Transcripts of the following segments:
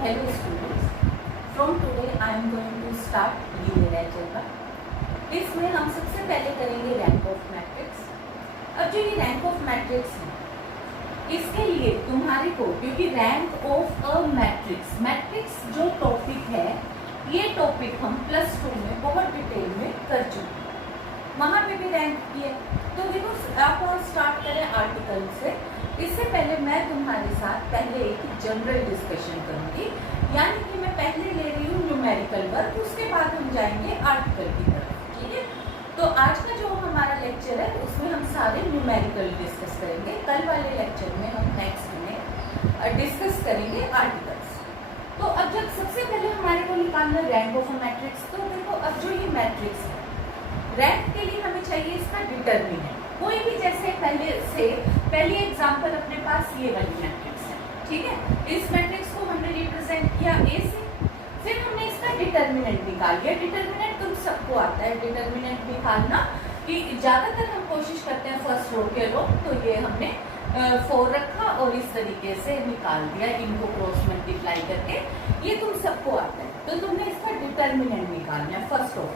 Hello students, from today I am going to start linear algebra. इसमें हम सबसे पहले करेंगे रैंक ऑफ मैट्रिक्स। अब जो ये रैंक ऑफ मैट्रिक्स है, इसके लिए तुम्हारे को, क्योंकि रैंक ऑफ अ मैट्रिक्स जो टॉपिक है, ये टॉपिक हम +2 में बहुत डिटेल में कर चुके हैं, वहाँ पे भी रैंक किए। तो देखो आप स्टार्ट करें आर्टिकल से। इससे पहले मैं तुम्हारे साथ पहले एक जनरल डिस्कशन करूंगी, यानी कि मैं पहले ले रही हूँ न्यूमेरिकल वर्क, उसके बाद हम जाएंगे आर्टिकल की तरफ। ठीक है, तो आज का जो हमारा लेक्चर है उसमें हम सारे न्यूमेरिकल डिस्कस करेंगे। कल वाले लेक्चर में हम नेक्स्ट में डिस्कस करेंगे आर्टिकल्स। तो अब जब सबसे पहले हमारे को निकालना रैंक ऑफ अ मैट्रिक्स, तो देखो अब जो ये मैट्रिक्स है, रैंक के लिए हमें चाहिए इसका डिटर्मिनेंट। कोई भी, जैसे पहली एग्जांपल अपने पास ये वाली मैट्रिक्स है, ठीक है। इस मैट्रिक्स को हमने रिप्रेजेंट किया ए से, फिर हमने इसका डिटर्मिनेंट निकाल लिया। डिटर्मिनेंट तुम सबको आता है डिटर्मिनेंट निकालना, कि ज्यादातर हम कोशिश करते हैं फर्स्ट रो के रो, तो ये हमने 4 रखा और इस तरीके से निकाल दिया, इनको क्रॉस मल्टीप्लाई करके। ये तुम सबको आता है, तो तुमने इसका डिटर्मिनेंट निकालना है फर्स्ट रो।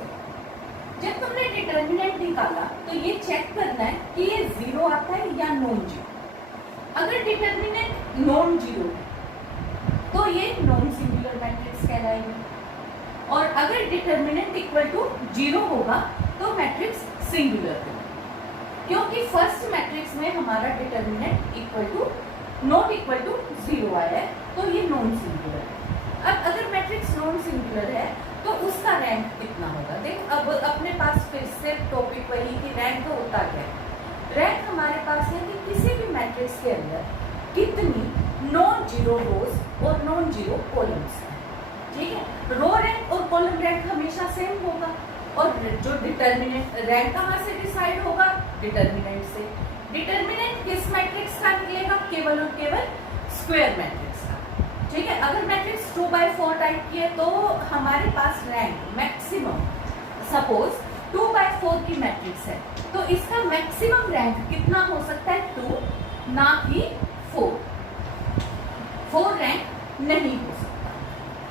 जब तुमने डिटर्मिनेंट निकाला तो ये चेक करना है कि ये 0 आता है या नॉन जीरो। अगर डिटर्मिनेंट नॉन जीरो है तो ये नॉन सिंगुलर मैट्रिक्स कहलाएगी, और अगर डिटर्मिनेंट इक्वल टू 0 होगा तो मैट्रिक्स सिंगुलर होगा, क्योंकि फर्स्ट मैट्रिक्स में हमारा determinant equal to not equal to 0 आया है, तो ये नॉन सिंगुलर है। अब अगर मैट्रिक्स नॉन सिंगुलर है तो उसका रैंक कितना होगा। देखो अब अपने पास फिर से टॉपिक वही कि रैंक होता क्या है। रैंक हमारे पास है कि किसी भी मैट्रिक्स के अंदर कितनी नॉन जीरो रोज और नॉन जीरो कॉलम्स हैं, ठीक है। रो रैंक और कॉलम रैंक हमेशा सेम होगा, और जो डिटर्मिनेंट रैंक कहाँ से डिसाइड होगा, डिटर्मिनेंट से। डिटर्मिनेंट किस मैट्रिक्स का निकलेगा, केवल और केवल स्क्वायर मैट्रिक्स का, ठीक है। अगर मैट्रिक्स 2/4 टाइप की है तो हमारे पास रैंक मैक्सिमम, सपोज 2/4 की मैट्रिक्स है, तो इसका मैक्सिमम रैंक कितना हो सकता है, 2, ना कि 4। 4 रैंक नहीं हो सकता,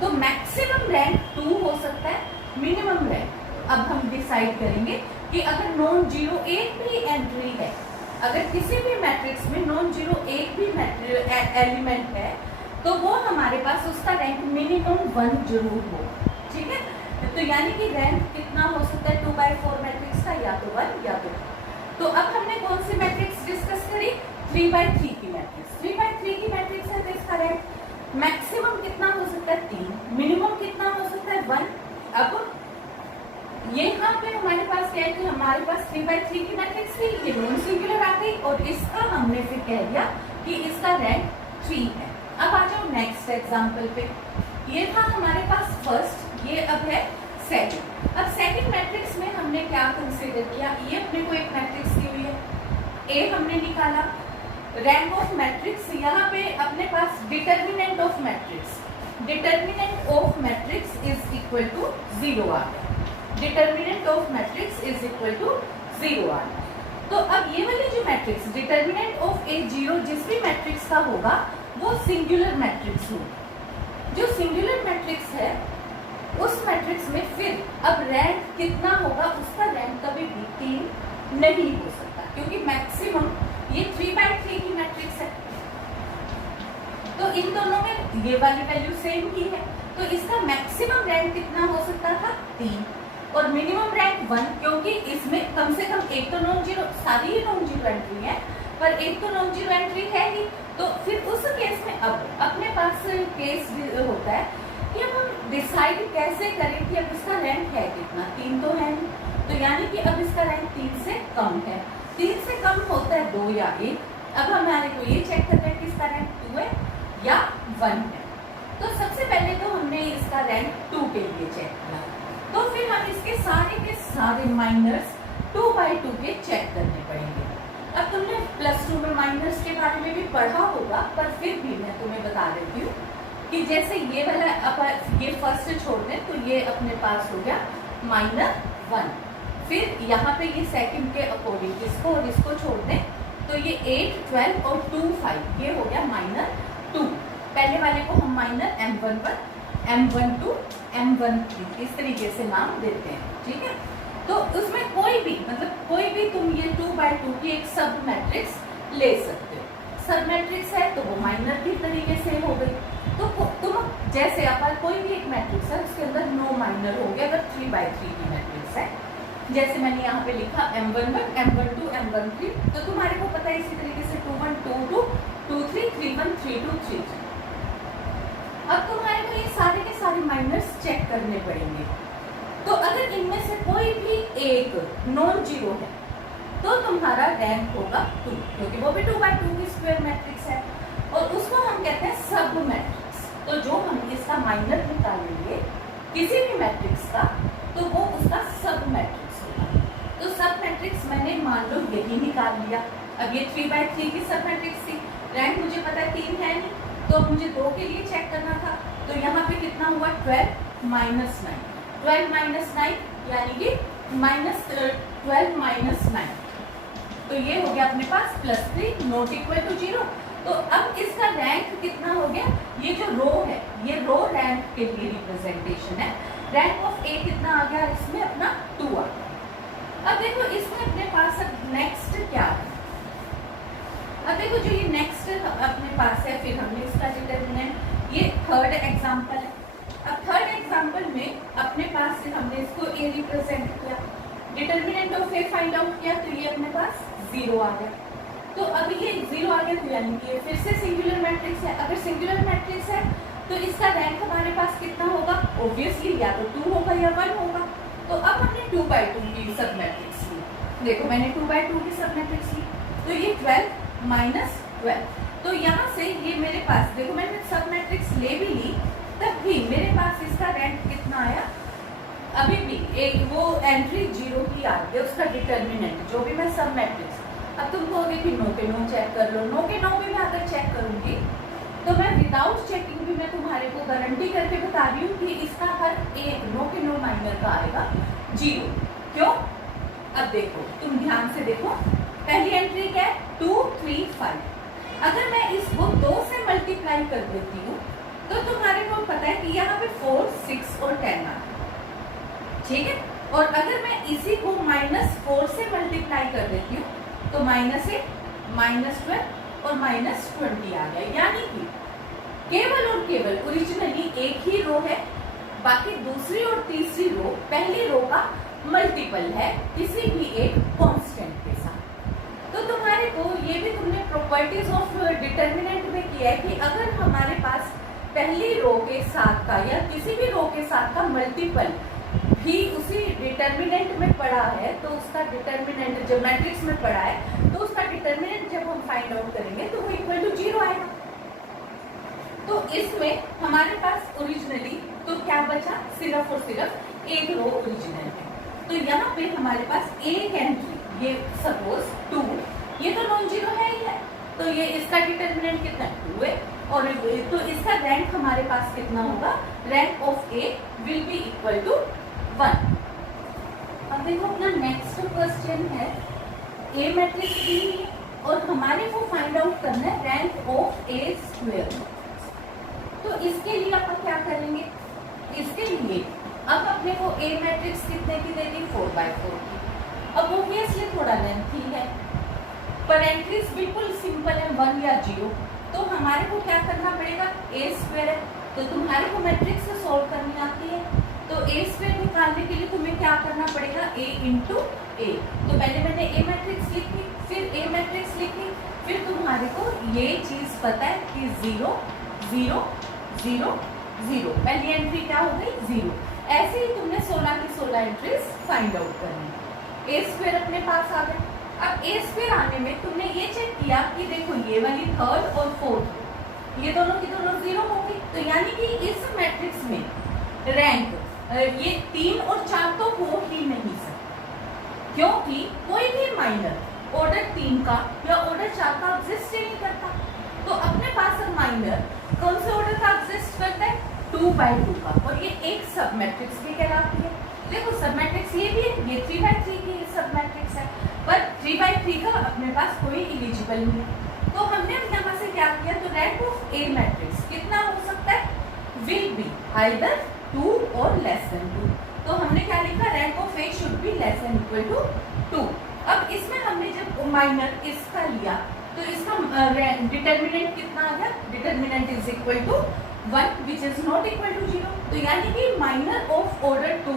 तो मैक्सिमम रैंक 2 हो सकता है। मिनिमम रैंक अब हम डिसाइड करेंगे कि अगर नॉन जीरो एक भी एंट्री है, अगर किसी भी मैट्रिक्स में नॉन जीरो एक भी एलिमेंट है, तो वो हमारे पास उसका रैंक मिनिमम 1 जरूर हो, ठीक है। तो यानी कि रैंक कितना हो सकता है 2/4 मैट्रिक्स का, या तो 1 या तो 2। तो अब हमने कौन सी मैट्रिक्स डिस्कस करी, 3/3 की मैट्रिक्स। 3/3 की मैट्रिक्स है, तो इसका रैंक मैक्सिमम कितना हो सकता है, 3, मिनिमम कितना हो सकता है, 1। अब यहाँ पे हमारे पास क्या है कि हमारे पास 3/3 की मैट्रिक्स थी, ये नॉन सिंगुलर आ गई, और इसका हमने फिर कह दिया कि इसका रैंक 3 है। अब आ जाओ नेक्स्ट एग्जांपल पे। ये था हमारे पास फर्स्ट, ये अब है सेकंड। अब सेकंड मैट्रिक्स में हमने क्या कंसीडर किया, ये अपने को एक मैट्रिक्स दी हुई है, ए हमने निकाला। रैंक ऑफ मैट्रिक्स, यहाँ पे अपने पास determinant of matrix, determinant of matrix is equal to 0 आ गया। Determinant of matrix is equal to 0 आ गया। तो अब ये वाली जो मैट्रिक्स डिटर्मिनेंट ऑफ ए 0 जिस भी मैट्रिक्स का होगा वो सिंगुलर मैट्रिक्स होगी। जो सिंगुलर मैट्रिक्स है उस मैट्रिक्स में फिर अब रैंक कितना होगा, उसका रैंक कभी भी 3 नहीं हो सकता, क्योंकि मैक्सिमम ये 3/3 की मैट्रिक्स है, तो इन दोनों में ये वाली वैल्यू सेम ही है, तो इसका मैक्सिमम रैंक कितना हो सकता था, 3, और मिनिमम रैंक 1, क्योंकि इसमें कम से कम एक तो नॉन जीरो, सारी ही नॉन जीरो एंट्री है, पर एक तो नॉन जीरो एंट्री है ही। तो फिर उस केस में अब अपने पास केस होता है कि अब हम डिसाइड कैसे करें कि अब इसका रैंक है कितना, 3 तो है नहीं, तो यानी कि अब इसका रैंक 3 से कम है। 3 से कम होता है 2 या 1। अब हमारे को ये चेक करना है कि इसका रैंक 2 है या 1 है। तो सबसे पहले तो हमने इसका रैंक 2 के लिए चेक किया, तो फिर हम इसके सारे माइनर्स 2/2 के चेक करने पड़ेंगे। अब तुमने +2 में माइनर्स के बारे में भी पढ़ा होगा, पर फिर भी मैं तुम्हें बता देती हूँ कि जैसे ये वाला ये फर्स्ट छोड़ दें तो ये अपने पास हो गया -1, फिर यहाँ पे ये सेकंड के अकॉर्डिंग इसको और इसको छोड़ दें तो ये 8, 12 और 2, 5, ये हो गया -2। पहले वाले को हम माइनर M11, M12, M13 इस तरीके से नाम देते हैं, ठीक है। तो उसमें कोई भी मतलब कोई भी तुम ये 2x2 की एक सब मैट्रिक्स ले सकते हो। सब मैट्रिक्स है तो वो माइनर की तरीके से हो गई। तो तुम जैसे अपन कोई भी एक मैट्रिक्स है उसके अंदर नो माइनर हो गया अगर 3x3 की मैट्रिक्स है, जैसे मैंने यहाँ पे लिखा M11, M12, M13, तो तुम्हारे को पता है इसी तरीके से 21, 22, 23, 31, 32, 33। अब तुम्हारे को ये सारे के सारे माइनर्स चेक करने पड़ेंगे। तो अगर इनमें से कोई भी एक नॉन जीरो है तो तुम्हारा रैंक होगा 2, क्योंकि वो भी 2x2 की स्क्वायर मैट्रिक्स है और उसको हम कहते हैं सब मैट्रिक्स। तो जो हम इसका माइनर निकालेंगे किसी भी मैट्रिक्स का तो वो उसका सब मैट्रिक्स होगा। तो सब मैट्रिक्स मैंने मान लो यही निकाल लिया। अब ये 3x3 की सब मैट्रिक्स थी, रैंक मुझे पता है 3 है नहीं, तो मुझे 2 के लिए चेक करना था। तो यहाँ पे कितना हुआ 12 -9, 12 -9 यानी कि -12 -9, तो ये हो गया अपने पास +3 नॉट इक्वल टू 0। तो अब इसका रैंक कितना हो गया, ये जो रो है ये रो रैंक के लिए रिप्रेजेंटेशन है। रैंक ऑफ ए कितना आ गया, इसमें अपना 2 आ गया। अब देखो इसमें अपने पास अब नेक्स्ट क्या है, अब देखो जो ये नेक्स्ट अपने पास है, फिर हमने इसका डिटरमिनेंट, ये थर्ड एग्जांपल है। अब थर्ड एग्जांपल में अपने पास से हमने इसको ए रिप्रेजेंट किया, determinant of A find out किया, तो ये अपने पास 0 आ गया। तो अभी ये 0 आ गया तो यानी कि फिर से सिंगुलर मैट्रिक्स है। अगर सिंगुलर मैट्रिक्स है तो इसका रैंक हमारे पास कितना होगा, ऑब्वियसली या तो 2 होगा या 1 होगा। तो अब हमने 2x2 की सब मैट्रिक्स ली, देखो मैंने 2x2 की सब मैट्रिक्स ली, तो ये 12 -12। तो यहाँ से ये मेरे पास देखो मैंने सब मैट्रिक्स ले भी ली, तब भी मेरे पास इसका रैंक कितना आया, अभी भी एक वो एंट्री 0 की आ गई, उसका डिटरमिनेंट जो भी मैं सब मैट्रिक्स। अब तुम कहोगे कि नो के नो चेक कर लो, नो के नो भी मैं अगर चेक करूंगी तो मैं विदाउट चेकिंग भी मैं तुम्हारे को गारंटी करके बता रही हूँ कि इसका हर एक नो के नो माइनर का आएगा 0। क्यों, अब देखो तुम ध्यान से देखो, पहली एंट्री क्या है 2, 3, 5। अगर मैं इसको 2 से मल्टीप्लाई कर देती हूँ तो तुम्हारे को पता है कि यहाँ पे 4, 6 और 10 आ गया, ठीक है। और अगर मैं इसी को -4 से मल्टीप्लाई कर देती हूँ तो -8, -12 और -20 आ गया। यानी कि केवल और केवल ओरिजिनली एक ही रो है, बाकी दूसरी और तीसरी रो पहली रो का मल्टीपल है किसी भी एक कांस्टेंट के साथ। तो तुम्हारे को ये भी तुमने प्रॉपर्टीज ऑफ डिटरमिनेंट में किया है कि अगर हमारे पास पहली रो के साथ का या किसी भी रो के साथ का मल्टीपल भी उसी डिटरमिनेंट में पड़ा है तो उसका डिटरमिनेंट जब मैट्रिक्स में पड़ा है तो उसका डिटरमिनेंट जब हम फाइंड आउट करेंगे तो वो इक्वल टू 0 आएगा। तो इसमें हमारे पास ओरिजिनली तो क्या बचा, सिर्फ और सिर्फ एक रो ओरिजिनल है। तो यहाँ पे हमारे पास एक एंट्री, ये सपोज 2, ये तो नॉन जीरो है ही है, तो ये इसका डिटरमिनेंट कितना 2 है, और तो इसका रैंक हमारे पास कितना होगा, rank of A will be equal to 1। अब देखो अपना नेक्स्ट क्वेश्चन है, ए मैट्रिक्स दी है और हमारे को फाइंड आउट करना है रैंक ऑफ ए स्क्वायर। तो इसके लिए अपन क्या करेंगे, इसके लिए अब अपने को ए मैट्रिक्स कितने की दे दी, 4x4 की। अब ऑब्वियसली थोड़ा लेंथी है पर एंट्रीज बिल्कुल सिंपल है, 1 या 0। तो हमारे को क्या करना पड़ेगा, ए स्क्वायर है तो तुम्हारे को मैट्रिक्स से सॉल्व करनी आती है, तो ए स्क्वायर निकालने के लिए तुम्हें क्या करना पड़ेगा, ए इंटू ए। तो पहले मैंने ए मैट्रिक्स लिखी, फिर ए मैट्रिक्स लिखी, फिर तुम्हारे को ये चीज पता है कि 0 0 0 0, पहली एंट्री क्या हो गई 0। ऐसे ही तुमने 16 की 16 एंट्रीज फाइंड आउट करनी। ए स्क्वायर अपने पास आ गए। अब ए स्क्वायर आने में तुमने ये चेक किया कि देखो ये वाली थर्ड और फोर्थ ये दोनों की दोनों 0 होगी, तो यानी कि इस मैट्रिक्स में रैंक ये 3 और 4 तो हो ही नहीं सकता, क्योंकि कोई भी माइनर ऑर्डर 3 का या ऑर्डर 4 का एग्जिस्ट ही नहीं करता। तो अपने पास माइनर कौन से ऑर्डर का एग्जिस्ट करता है, 2x2 का, और ये एक सब मैट्रिक्स भी कहलाती है। देखो सब मैट्रिक्स ये भी है, ये 3x3 की सब मैट्रिक्स है, पर 3x3 का अपने पास कोई एलिजिबल नहीं है। तो हमने यहाँ से क्या किया, तो रैंक ऑफ ए मैट्रिक्स कितना हो सकता है, विल बी आइदर 2 और लेस देन 2। तो हमने क्या लिखा, rank of A should be less than equal to 2। अब इसमें हमने जब माइनर इसका लिया तो इसका डिटर्मिनेंट कितना आ गया, determinant is equal to 1 which is not equal to 0। तो यानी कि माइनर ऑफ ऑर्डर 2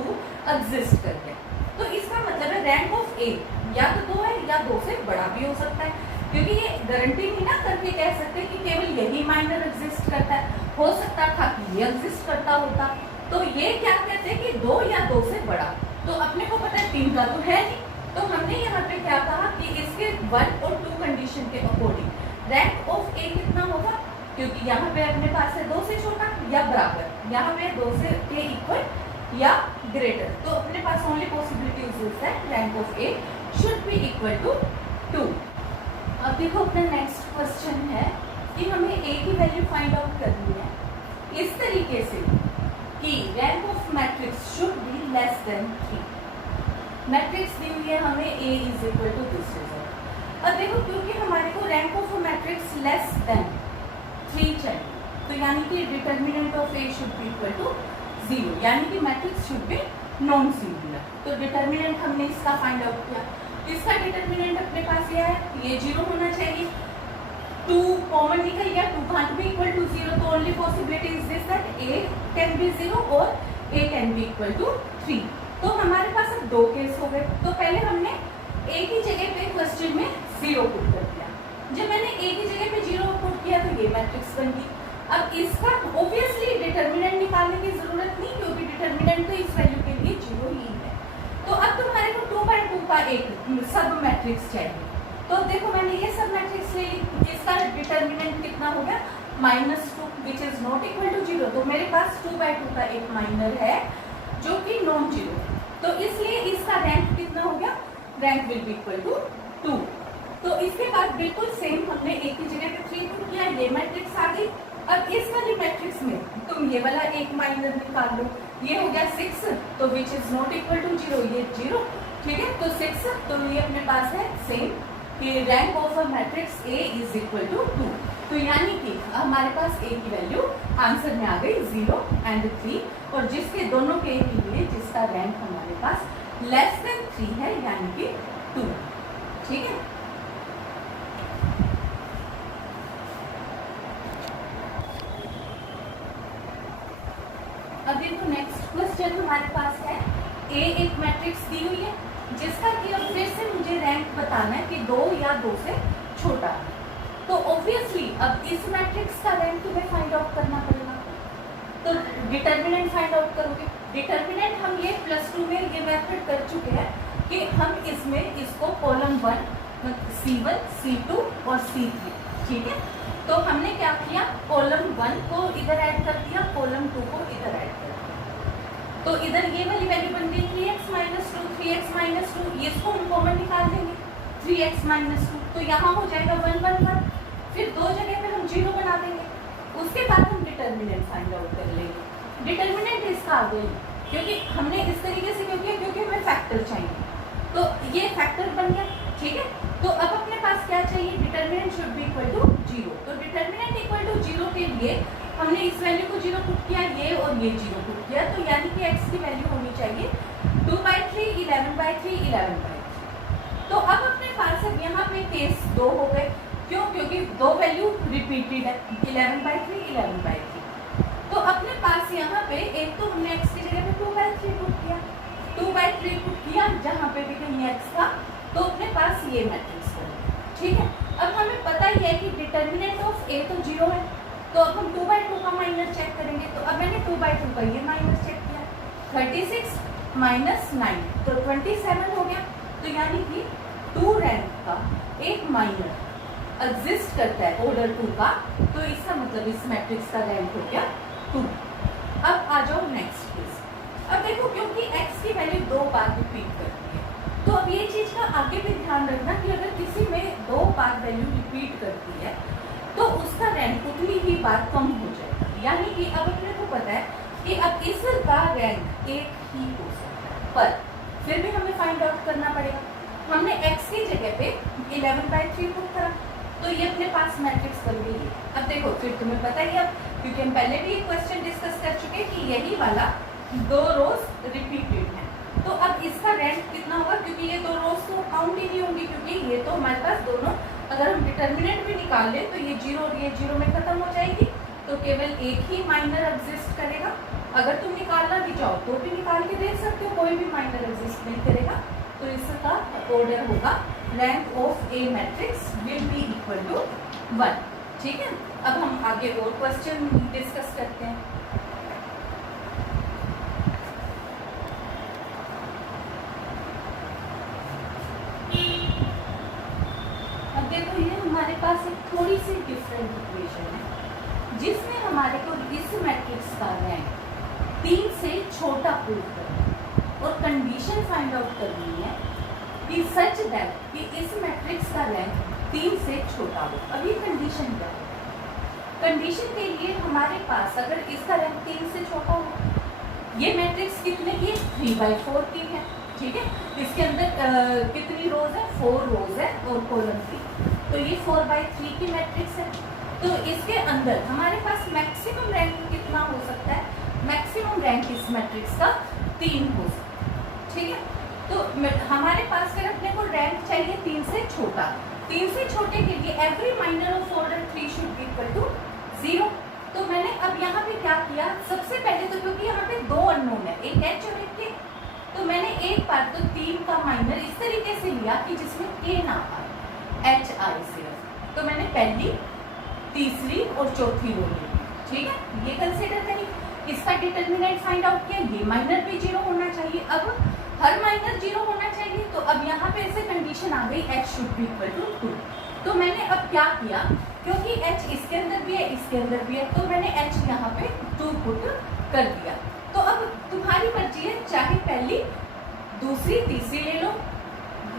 एग्जिस्ट करते हैं। तो इसका मतलब है रैंक ऑफ ए या तो 2 है या 2 से बड़ा भी हो सकता है, क्योंकि ये गारंटी नहीं ना करके कह सकते कि केवल यही माइनर एग्जिस्ट करता है, हो सकता था कि ये एग्जिस्ट करता होता। तो ये क्या कहते हैं कि 2 या 2 से बड़ा। तो अपने को पता है 3 का तो है नहीं, तो हमने यहाँ पे क्या कहा कि इसके 1 और 2 कंडीशन के अकॉर्डिंग रैंक ऑफ ए कितना होगा, क्योंकि यहाँ पे अपने पास है 2 से छोटा या बराबर, यहाँ पे 2 से के इक्वल या ग्रेटर। तो अपने पास ओनली पॉसिबिलिटी है rank of A should be equal to 2। अब देखो अपना नेक्स्ट क्वेश्चन है कि हमें ए की वैल्यू फाइंड आउट करनी है इस तरीके से कि rank of matrix should be less than 3। Matrix दी हुई है हमें a is equal to this result. अब देखो क्योंकि हमारे को rank of matrix less than 3 चाहिए, तो यानी कि determinant of a should be equal to 0, यानी कि matrix should be non singular. तो डिटर्मिनेंट हमने इसका फाइंड आउट किया, इसका डिटर्मिनेंट अपने पास ये है, ये 0 होना चाहिए। 2 कॉमन निकल गया, 2 कांट बी इक्वल टू 0, तो only possibility is this that a can be 0 और a can be equal to 3। तो हमारे पास अब 2 केस हो गए। तो पहले हमने a की जगह पे क्वेश्चन में 0 पुट कर दिया। जब मैंने a की जगह पे 0 पुट किया तो ये मैट्रिक्स बन गई। अब इसका ऑब्वियसली डिटर्मिनेंट निकालने की जरूरत नहीं, क्योंकि डिटर्मिनेंट तो इस वैल्यू के लिए 0 ही है। तो अब तुम्हारे को 2/2 का एक सब मैट्रिक्स चाहिए। तो देखो मैंने ये सब मैट्रिक्स ले ली, इसका डिटर्मिनेंट कितना हो गया, -2 which is not equal to 0। तो मेरे पास 2/2 का एक माइनर है जो कि नॉन 0, तो इसलिए इसका रैंक कितना हो गया, rank will be equal to 2। तो इसके बाद बिल्कुल सेम हमने एक ही जगह पे 3 पुट किया, ये मैट्रिक्स आ गई। अब इस वाली मैट्रिक्स में तुम ये वाला एक माइनर निकाल लो, ये हो गया 6, तो which is not equal to 0, ये 0, ठीक है। तो 6, तो ये अपने पास है सेम कि rank of a matrix A is equal to 2। तो यानी कि हमारे पास A की वैल्यू आंसर में आ गई 0 एंड 3, और जिसके दोनों के लिए जिसका रैंक हमारे पास लेस देन 3 है, यानी कि 2, ठीक है। अब देखो नेक्स्ट क्वेश्चन हमारे पास है, A एक मैट्रिक्स दी हुई है जिसका कि अब फिर से मुझे रैंक बताना है कि 2 या 2 से छोटा है। तो ऑब्वियसली अब इस मैट्रिक्स का रैंक तुम्हें फाइंड आउट करना पड़ेगा। तो डिटर्मिनेंट फाइंड आउट करोगे। डिटर्मिनेंट हम ये +2 में ये मेथड कर चुके हैं कि हम इसमें इसको कॉलम 1 C1 C2 और C3, ठीक है। तो हमने क्या किया, कॉलम 1 को इधर ऐड कर दिया, कॉलम 2 को इधर ऐड कर दिया। तो इधर ये वाली वैल्यू बन गई 3x - 2, 3x - 2, इसको हम कॉमन निकाल देंगे 3x - 2, तो यहाँ हो जाएगा 1 1 1। फिर 2 जगह पे हम 0 बना देंगे। उसके बाद हम डिटर्मिनेंट फाइंड आउट कर लेंगे। डिटर्मिनेंट इसका आ गई, क्योंकि हमने इस तरीके से क्योंकि हमें फैक्टर चाहिए, तो ये फैक्टर बन गया, ठीक है। तो अब अपने पास क्या चाहिए, determinant should be equal to 0। तो डिटर्मिनेंट इक्वल टू 0 के लिए हमने इस वैल्यू को 0 पुट किया, ये और ये 0 पुट किया, तो यानी कि x की वैल्यू होनी चाहिए 2/3, 11/3, 11/3। तो अब अपने पास अब यहाँ पे केस 2 हो गए, क्यों, क्योंकि 2 वैल्यू रिपीटेड है, 11/3, 11/3। तो अपने पास यहाँ पे एक तो हमने x की जगह पे 2/3 पुट किया, 2/3 पुट किया, जहाँ पे भी कहीं x था, तो अपने पास ये मैट्रिक्स बना, ठीक है। अब हमें पता ही है कि डिटर्मिनेंट ऑफ A तो 0 है, तो अब हम 2/2 का माइनस चेक करेंगे। तो अब मैंने 2/2 का ये माइनस चेक किया, 36 - 9, तो 27 हो गया। तो यानी कि 2 रैंक का एक माइनर एग्जिस्ट करता है ऑर्डर 2 का, तो इसका मतलब इस मैट्रिक्स का रैंक हो गया 2। अब आ जाओ नेक्स्ट केस। अब देखो क्योंकि x की वैल्यू 2 बार रिपीट करती है, तो अब ये चीज का आगे भी ध्यान रखना कि अगर किसी में 2 बार वैल्यू रिपीट करती है तो उसका रैंक उतनी ही बार कम हो जाएगा। यानी कि अब अपने को पता है कि अब इसका रैंक एक ही हो सकता है, पर फिर भी हमें फाइंड आउट करना पड़ेगा। हमने x की जगह पे 11/3 पुट करा, तो ये अपने पास मैट्रिक्स बन गई है। अब देखो फिर तुम्हें पता ही अब, क्योंकि हम पहले भी एक क्वेश्चन डिस्कस कर चुके हैं कि यही वाला 2 रोज रिपीटेड है, तो अब इसका रैंक कितना होगा, क्योंकि ये 2 रोज तो काउंट ही नहीं होंगी, क्योंकि ये तो हमारे पास दोनों, अगर हम डिटर्मिनेंट भी निकाल लें तो ये 0 और ये 0 में खत्म हो जाएगी, तो केवल एक ही माइनर एग्जिस्ट करेगा। अगर तुम निकालना भी चाहो तो भी निकाल के देख सकते हो, कोई भी माइनर एग्जिस्ट नहीं करेगा। तो इसका ऑर्डर होगा rank of A matrix will be equal to 1। ठीक है, अब हम आगे और क्वेश्चन डिस्कस करते हैं। अब देखो ये हमारे पास एक थोड़ी सी डिफरेंट इक्वेशन है, जिसमें हमारे को इस मैट्रिक्स का रैंक 3 से छोटा प्रूव करना है और कंडीशन फाइंड आउट करनी है कि सच दैट कि इस मैट्रिक्स का रैंक 3 से छोटा हो। अब ये कंडीशन क्या है? कंडीशन के लिए हमारे पास अगर इसका रैंक 3 से छोटा हो, ये मैट्रिक्स कितने की है? 3/4 की है। ठीक है, इसके अंदर कितनी रोज है? 4 रोज है और कॉलम 3, तो ये 4/3 की मैट्रिक्स है। तो इसके अंदर हमारे पास मैक्सिमम रैंक कितना हो सकता है? मैक्सिमम रैंक इस मैट्रिक्स का 3 हो सकता है। ठीक है, तो हमारे पास फिर अपने को रैंक चाहिए 3 से छोटा। 3 से छोटे के लिए every minor of order 3 should be equal to 0। तो मैंने अब यहाँ पे क्या किया, सबसे पहले तो क्योंकि यहाँ पे 2 अननोन है, एक एच और एक के, तो मैंने एक बार तो 3 का माइनर इस तरीके से लिया कि जिसमें के ना आए, एच आई सिर्फ। तो मैंने पहली, तीसरी और चौथी रो ली। ठीक है, ये कंसिडर करिए। इसका डिटर्मिनेंट फाइंड आउट किया, ये माइनर भी 0 होना चाहिए। अब हर माइनर 0 होना चाहिए, तो अब यहाँ पे ऐसे कंडीशन आ गई h should be equal to 2। तो मैंने अब क्या किया, क्योंकि h इसके अंदर भी है, इसके अंदर भी है, तो मैंने h यहाँ पे 2 पुट कर दिया। तो अब तुम्हारी मर्जी है, चाहे पहली, दूसरी, तीसरी ले लो,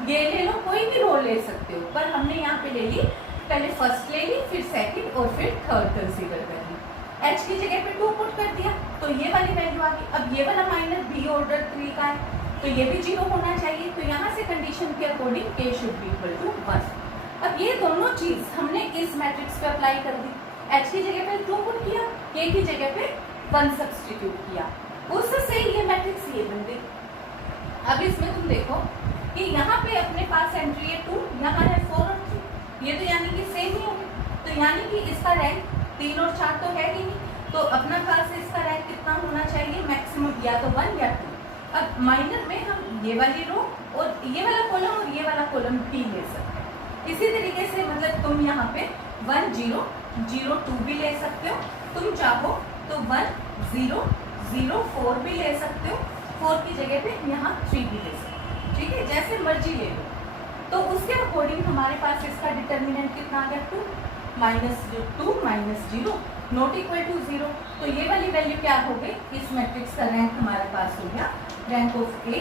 ये ले लो, कोई भी रो ले सकते हो, पर हमने यहाँ पे ले ली, पहले फर्स्ट ले ली, फिर सेकंड और फिर थर्ड कंसीडर कर ली। h की जगह पे 2 पुट कर दिया, तो ये वाली वैल्यू आ गई। अब ये वाला माइनर b ऑर्डर 3 का है, तो ये भी 0 होना चाहिए। तो यहाँ से कंडीशन के according k should be equal to 1। अब ये दोनों चीज हमने इस मैट्रिक्स पे अप्लाई कर दी। h की जगह पे 2 पुट किया, k की जगह पे 1 सब्सटीट्यूट किया, उससे ये मैट्रिक्स ये बन गई। अब इसमें तुम देखो कि यहाँ पे अपने पास एंट्री है 2, यहाँ है 4 और 3, ये तो यानी कि सेम ही होंगे। तो यानी कि इसका रैंक 3 और 4 तो है ही नहीं, तो अपना पास इसका रैंक कितना होना चाहिए? मैक्सिमम या तो 1 या 2। अब माइनर में हम ये वाली रो और ये वाला कॉलम और ये वाला कॉलम भी ले सकते हैं। इसी तरीके से मतलब तुम यहाँ पे 1 0 0 2 भी ले सकते हो, तुम चाहो तो 1 0 0 4 भी ले सकते हो, 4 की जगह पे यहाँ 3 भी ले सकते हो। ठीक है, जैसे मर्जी ले लो। तो उसके अकॉर्डिंग हमारे पास इसका डिटर्मिनेंट कितना आ गया? 2 - 0 नॉट इक्वल टू 0। तो ये वाली वैल्यू क्या हो गई? इस मैट्रिक्स का रैंक हमारे पास हो गया rank of A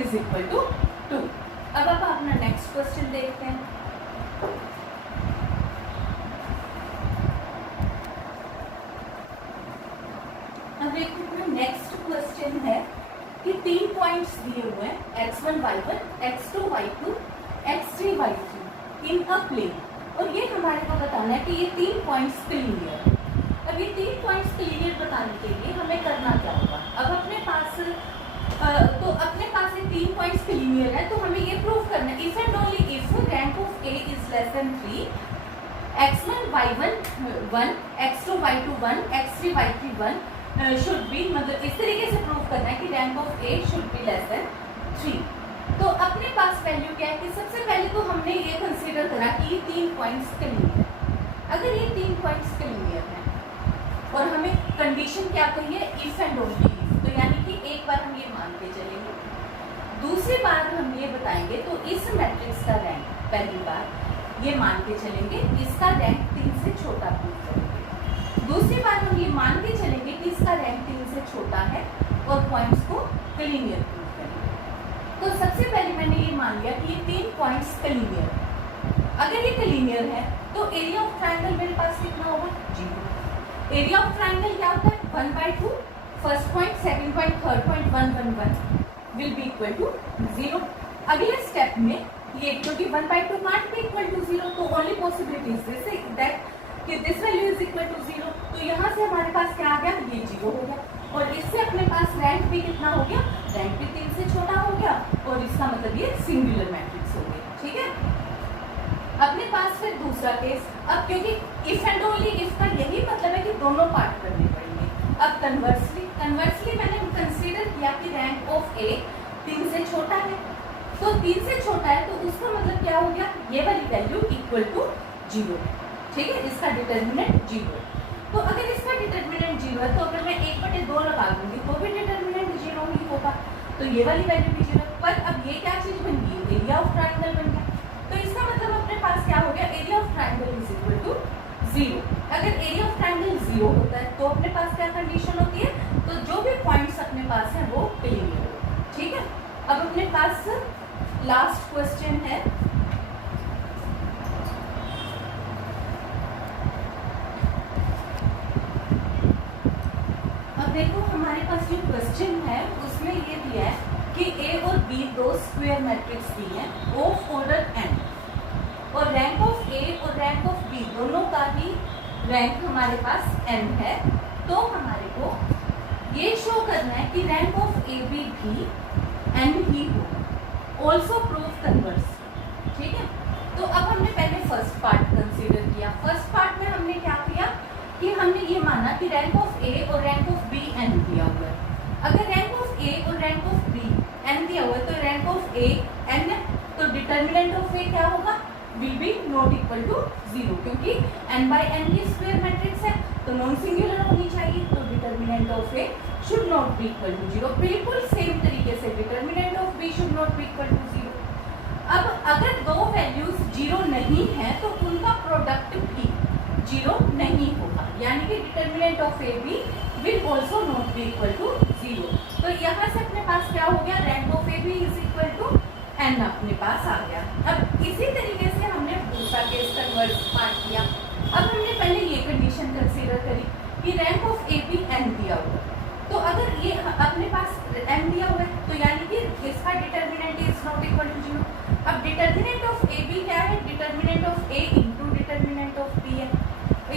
is equal to 2। अब आप अपना नेक्स्ट क्वेश्चन देखते हैं। अब देखो नेक्स्ट क्वेश्चन है कि 3 पॉइंट्स दिए हुए हैं x1 y1 x2 y2 x3 y3 इन अ प्लेन, और ये हमारे को बताना है कि ये 3 पॉइंट्स क्लियर है। अब ये 3 पॉइंट्स क्लियर बताने के लिए हमें करना क्या होगा? अब अपने पास ये 3 पॉइंट्स क्लियर है, तो हमें ये प्रूव करना है if and only if rank of A is less than 3, x1 y1 1 x2 y2 1 x3 y3 1 should be, मतलब इस तरीके से प्रूव करना है कि rank of A should be less than 3। तो अपने पास वैल्यू क्या है कि सबसे पहले तो हमने ये कंसीडर करा कि ये 3 पॉइंट्स क्लियर है। अगर ये 3 पॉइंट्स क्लियर है और हमें कंडीशन क्या कही है? इफ एंड ओनली इफ, तो यानी कि एक बार हम ये मान के चलेंगे, दूसरी बार हम ये बताएंगे तो इस मैट्रिक्स का रैंक, पहली बार ये मान के चलेंगे इसका रैंक 3 से छोटा प्रूव करेंगे, दूसरी बार हम ये मान के चलेंगे कि इसका रैंक 3 से छोटा है और पॉइंट्स को क्लियर प्रूव करेंगे। तो सबसे पहले मैंने ये मान लिया कि ये 3 पॉइंट्स क्लियर है। अगर ये क्लियर है तो एरिया ऑफ ट्रायंगल मेरे पास कितना होगा? 0। एरिया ऑफ ट्रायंगल क्या होता है? 1/2, first point, second point, third point 1 1 1 will be equal to 0। अगले स्टेप में ये क्योंकि 1/2 कांट बी इक्वल टू 0, तो only possibility is this that कि this value is equal to 0। तो यहाँ से हमारे पास क्या आ गया, ये 0 हो गया, और इससे अपने पास रैंक भी कितना हो गया, रैंक भी 3 से छोटा हो गया, और इसका मतलब ये सिंगुलर मैट्रिक्स हो गया। ठीक है, अपने पास फिर दूसरा केस। अब क्योंकि इफ एंड ओनली इफ का यही मतलब है कि दोनों पार्ट करने पड़ेंगे। अब कन्वर्सली मैंने कंसीडर किया कि रैंक ऑफ ए 3 से छोटा है, तो 3 से छोटा है तो उसका मतलब क्या हो गया, ये वाली वैल्यू इक्वल टू 0। ठीक है, इसका डिटर्मिनेंट 0 है। तो अगर इसका डिटर्मिनेंट 0 है तो अगर मैं 1/2 लगा दूंगी तो भी डिटर्मिनेंट 0 ही होगा, तो ये वाली वैल्यू भी 0। पर अब ये क्या चीज बन गई, एरिया ऑफ ट्राइंगल बन गया। तो इसका मतलब अपने पास क्या हो गया, area of triangle is equal to 0। अगर एरिया ऑफ ट्राइंगल 0 होता है तो अपने पास क्या कंडीशन होती है, तो जो भी पॉइंट्स अपने पास हैं वो क्लियर हो। ठीक है, अब अपने पास लास्ट क्वेश्चन है, अब देखो हमारे पास जो क्वेश्चन है उसमें ये दिया है कि ए और बी दो स्क्वायर मैट्रिक्स दी हैं ऑफ ऑर्डर n, और रैंक ऑफ ए और रैंक ऑफ बी दोनों का ही रैंक हमारे पास n है। तो हमारे को ये शो करना है कि रैंक ऑफ ए बी भी n ही हो, ऑल्सो प्रूव कन्वर्स। ठीक है, तो अब हमने पहले फर्स्ट पार्ट कंसीडर किया। फर्स्ट पार्ट में हमने क्या किया कि हमने ये माना कि रैंक ऑफ ए और रैंक ऑफ बी n दिया हुआ है। अगर रैंक ऑफ ए और रैंक ऑफ बी n दिया हुआ है तो रैंक ऑफ ए n है, तो डिटर्मिनेंट ऑफ ए क्या होगा, will be not equal to 0, क्योंकि n बाय n की स्क्वायर मैट्रिक्स है तो नॉन सिंगुलर होनी चाहिए, तो determinant of A should not be equal to 0। बिल्कुल सेम तरीके से determinant of B should not be equal to 0। अब अगर दो वैल्यूज 0 नहीं है तो उनका प्रोडक्ट भी 0 नहीं होगा, यानी कि determinant of A B will also not be equal to 0। तो यहाँ से अपने पास क्या हो गया, rank of A B is equal to n अपने पास आ गया। अब इसी तरीके से हमने दूसरा केस कन्वर्ट पार्ट किया। अब हमने पहले ये कंडीशन कंसीडर करी कि rank of A B n दिया हुआ, तो अगर ये अपने पास n दिया हुआ है तो यानी कि इसका determinant is not equal to 0। अब डिटर्मिनेंट ऑफ ए बी क्या है, determinant of A into determinant of B है,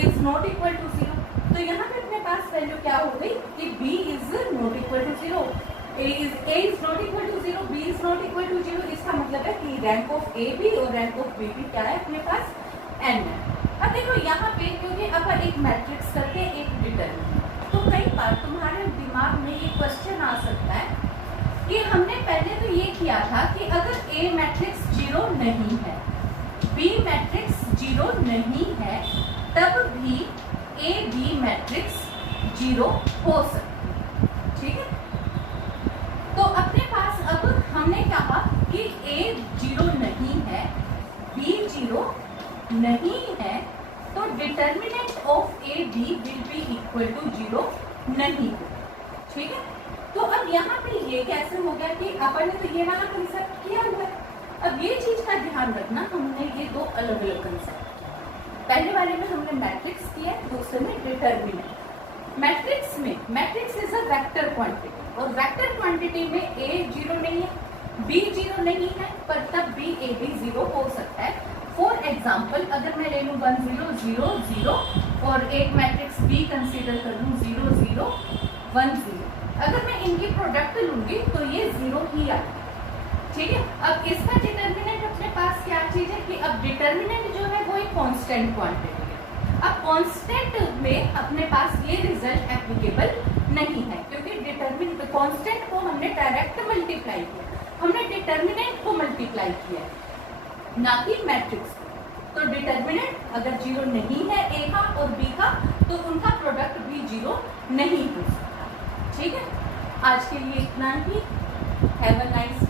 इज नॉट इक्वल टू 0। तो यहाँ पे अपने पास वैल्यू क्या हो गई कि b is not equal to 0, a is not equal to 0, b is not equal to 0। इसका मतलब है कि रैंक ऑफ ए बी और रैंक ऑफ बी भी क्या है, अपने पास n है। अब देखो यहाँ पे क्योंकि अपन एक मैट्रिक्स करके एक डिटर्मिनेंट, तो कई बार तुम्हारे दिमाग में ये क्वेश्चन आ सकता है कि हमने पहले तो ये किया था कि अगर ए मैट्रिक्स 0 नहीं है, बी मैट्रिक्स 0 नहीं है, तब भी ए बी मैट्रिक्स 0 हो सकती है। ठीक है, तो अपने पास अब हमने कहा कि ए 0 नहीं है, बी 0 नहीं है, तो determinant of A B will be equal to 0 नहीं हो। ठीक है, तो अब यहाँ पे ये कैसे हो गया कि अपन ने तो ये वाला कंसेप्ट किया हुआ है। अब ये चीज का ध्यान रखना, हमने ये दो अलग अलग कंसेप्ट किया। पहले वाले में हमने मैट्रिक्स किया, दूसरे में डिटर्मिनेंट। मैट्रिक्स में matrix is a vector quantity, और वेक्टर क्वांटिटी में ए 0 नहीं है, बी 0 नहीं है, पर तब भी ए बी 0 हो सकता है। फॉर एग्जाम्पल अगर मैं ले लूँ 1 0 0 0 और एक मैट्रिक्स बी कंसीडर कर लूँ 0 0 1 0, अगर मैं इनकी प्रोडक्ट लूंगी तो ये 0 ही आएगा। ठीक है, अब इसका डिटर्मिनेंट अपने पास क्या चीज है कि अब डिटर्मिनेंट जो है वो एक कांस्टेंट क्वांटिटी है। अब कांस्टेंट में अपने पास ये रिजल्ट एप्लीकेबल नहीं है, क्योंकि डिटर्मिनेंट कांस्टेंट को हमने डायरेक्ट मल्टीप्लाई किया, हमने डिटर्मिनेंट को मल्टीप्लाई किया ना कि मैट्रिक्स। तो डिटर्मिनेंट अगर 0 नहीं है ए का और बी का, तो उनका प्रोडक्ट भी 0 नहीं हो सकता। ठीक है, आज के लिए इतना ही। Have a nice